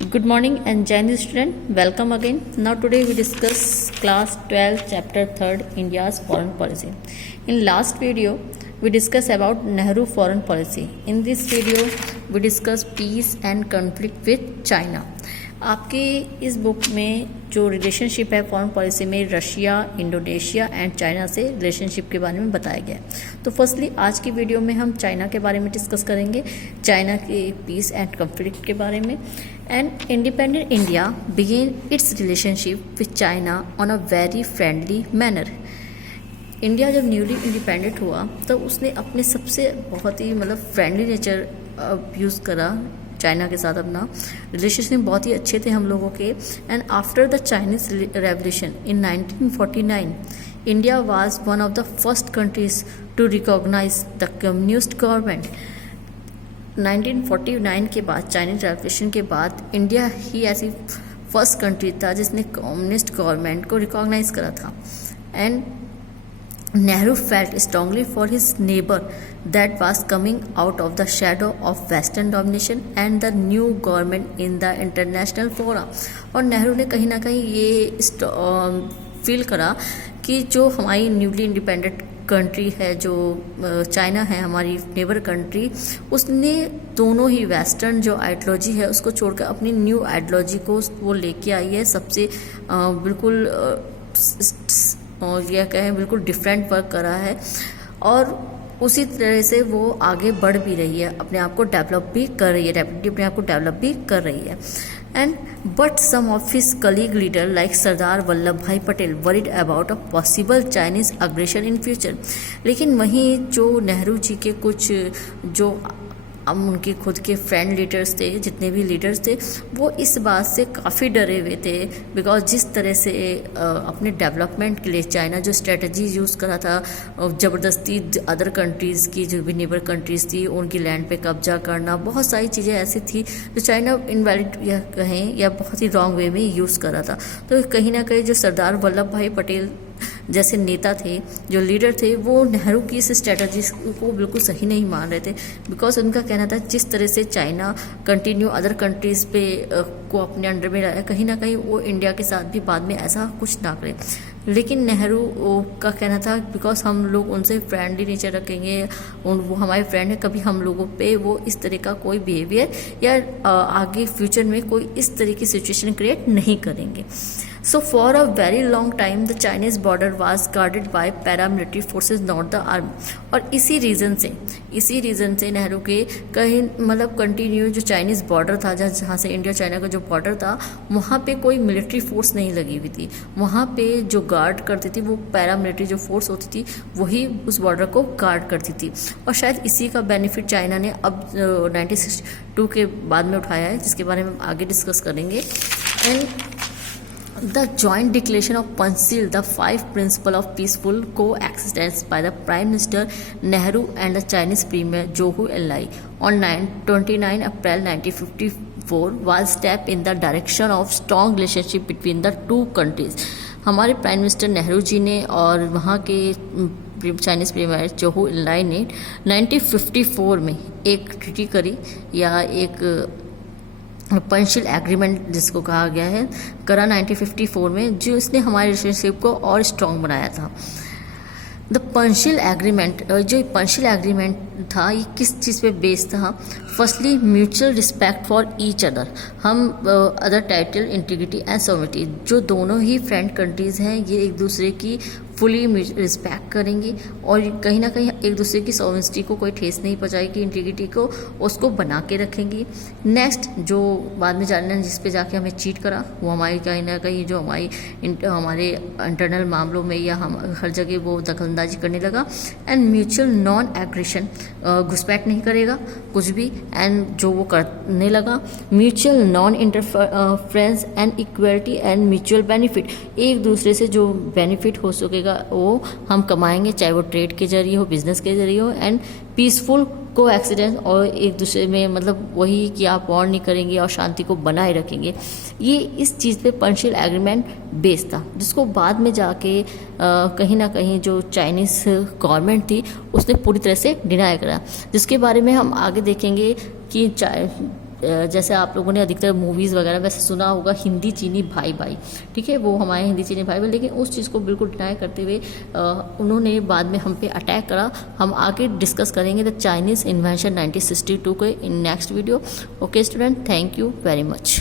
Good morning and Jain student, welcome again. Now today we discuss class 12 chapter 3rd India's foreign policy. In last video we discussed about Nehru foreign policy. In this video we discuss peace and conflict with China. आपके इस book में जो relationship है foreign policy में Russia, Indonesia and China से relationship के बारे में बताया गया है। तो फर्स्टली आज की वीडियो में हम चाइना के बारे में डिस्कस करेंगे, चाइना के पीस एंड कॉन्फ्लिक्ट के बारे में। And independent India began its relationship with China on a very friendly manner. India जब न्यूली इंडिपेंडेंट हुआ तो उसने अपने सबसे बहुत ही फ्रेंडली नेचर यूज़ करा चाइना के साथ। अपना रिलेशनशिप बहुत ही अच्छे थे हम लोगों के। And after the Chinese revolution in 1949 India was one of the first countries to recognise the communist government. 1949 के बाद, चाइनीज रेवोल्यूशन के बाद, इंडिया ही ऐसी फर्स्ट कंट्री था जिसने कम्युनिस्ट गवर्नमेंट को रिकॉग्नाइज करा था। And Nehru felt strongly for his neighbor that was coming out of the shadow of Western domination and the new government in the international fora। और नेहरू ने कहीं ना कहीं ये फील करा कि जो हमारी न्यूली इंडिपेंडेंट कंट्री है, जो चाइना है हमारी नेबर कंट्री, उसने दोनों ही वेस्टर्न जो आइडियोलॉजी है उसको छोड़कर अपनी न्यू आइडियोलॉजी को वो लेके आई है। सबसे बिल्कुल और यह कहें बिल्कुल डिफरेंट वर्क करा है और उसी तरह से वो आगे बढ़ भी रही है, अपने आप को डेवलप भी कर रही है, रैपिडली अपने आप को डेवलप भी कर रही है। And but some of his colleague leader like Sardar Vallabhbhai Patel worried about a possible Chinese aggression in future. लेकिन वहीं जो नेहरू जी के कुछ जो उनके खुद के फ्रेंड लीडर्स थे, जितने भी लीडर्स थे, वो इस बात से काफ़ी डरे हुए थे बिकॉज जिस तरह से अपने डेवलपमेंट के लिए चाइना जो स्ट्रेटजी यूज़ करा था, ज़बरदस्ती अदर कंट्रीज़ की जो भी नेबर कंट्रीज़ थी उनकी लैंड पे कब्जा करना, बहुत सारी चीज़ें ऐसी थी जो चाइना इनवैलिड या कहें या बहुत ही रॉन्ग वे में यूज़ करा था। तो कहीं ना कहीं जो सरदार वल्लभ भाई पटेल जैसे नेता थे, जो लीडर थे, वो नेहरू की इस स्ट्रेटजी को बिल्कुल सही नहीं मान रहे थे बिकॉज उनका कहना था जिस तरह से चाइना कंटिन्यू अदर कंट्रीज़ पे को अपने अंडर में लाया, कहीं ना कहीं वो इंडिया के साथ भी बाद में ऐसा कुछ ना करे। लेकिन नेहरू का कहना था बिकॉज हम लोग उनसे फ्रेंडली नेचर रखेंगे, वो हमारे फ्रेंड है, कभी हम लोगों पे वो इस तरह का कोई बिहेवियर या आगे फ्यूचर में कोई इस तरह की सिचुएशन क्रिएट नहीं करेंगे। So for a very long time the Chinese border was guarded by paramilitary forces, not the army। और इसी रीज़न से नेहरू के कहीं कंटिन्यू जो चाइनीज़ बॉर्डर था, जहाँ से इंडिया चाइना का जो बॉर्डर था, वहाँ पे कोई मिलिट्री फोर्स नहीं लगी हुई थी। वहाँ पे जो गार्ड करती थी वो पैरामिलिट्री जो फोर्स होती थी वही उस बॉर्डर को गार्ड करती थी। और शायद इसी का बेनिफिट चाइना ने अब 1962 के बाद में उठाया है, जिसके बारे में हम आगे डिस्कस करेंगे। And The joint declaration of Panchsheel, the 5 principles of peaceful coexistence by the Prime Minister Nehru and the Chinese Premier Zhou Enlai on 29 April 1954 was step in the direction of strong relationship between the two countries। हमारे prime minister Nehru ji ने और वहाँ के Chinese premiere जोहू एनलाई ने 1954 में एक treaty करी या एक पंचशील एग्रीमेंट जिसको कहा गया है, करा 1954 में, जो इसने हमारे रिलेशनशिप को और स्ट्रॉन्ग बनाया था। द पंचशील एग्रीमेंट, जो पंचशील एग्रीमेंट था, ये किस चीज़ पे बेस्ड था? Firstly mutual respect for each other. हम other title integrity and sovereignty, जो दोनों ही फ्रेंड कंट्रीज़ हैं, ये एक दूसरे की फुली रिस्पेक्ट करेंगी और कहीं ना कहीं एक दूसरे की सॉवरेनिटी को कोई ठेस नहीं पहुंचाएगी, इंटीग्रिटी को उसको बना के रखेंगी। नेक्स्ट जो बाद में जानना जिस पे जाके हमें चीट करा, वो हमारी कहीं ना कहीं जो हमारे इंटरनल मामलों में या हम हर जगह वो दखलंदाजी करने लगा। एंड म्यूचुअल नॉन एग्रेशन, घुसपैठ नहीं करेगा कुछ भी, एंड जो वो करने लगा। Mutual non interference and equality and mutual benefit, एक दूसरे से जो बेनिफिट हो सकेगा वो हम कमाएंगे, चाहे वो ट्रेड के जरिए हो, बिजनेस के जरिए हो। एंड पीसफुल को एक्सीडेंट, और एक दूसरे में वही कि आप वॉर नहीं करेंगे और शांति को बनाए रखेंगे। ये इस चीज़ पे पंचशील एग्रीमेंट बेस था, जिसको बाद में जाके कहीं ना कहीं जो चाइनीज़ गवर्नमेंट थी उसने पूरी तरह से डिनाई करा, जिसके बारे में हम आगे देखेंगे कि जैसे आप लोगों ने अधिकतर मूवीज़ वगैरह वैसे सुना होगा हिंदी चीनी भाई भाई, ठीक है, वो हमारे हिंदी चीनी भाई भाई, लेकिन उस चीज़ को बिल्कुल डिनाई करते हुए उन्होंने बाद में हम पे अटैक करा। हम आगे डिस्कस करेंगे द चाइनीज़ इन्वेंशन 1962 को in next video. Okay student, thank you very much.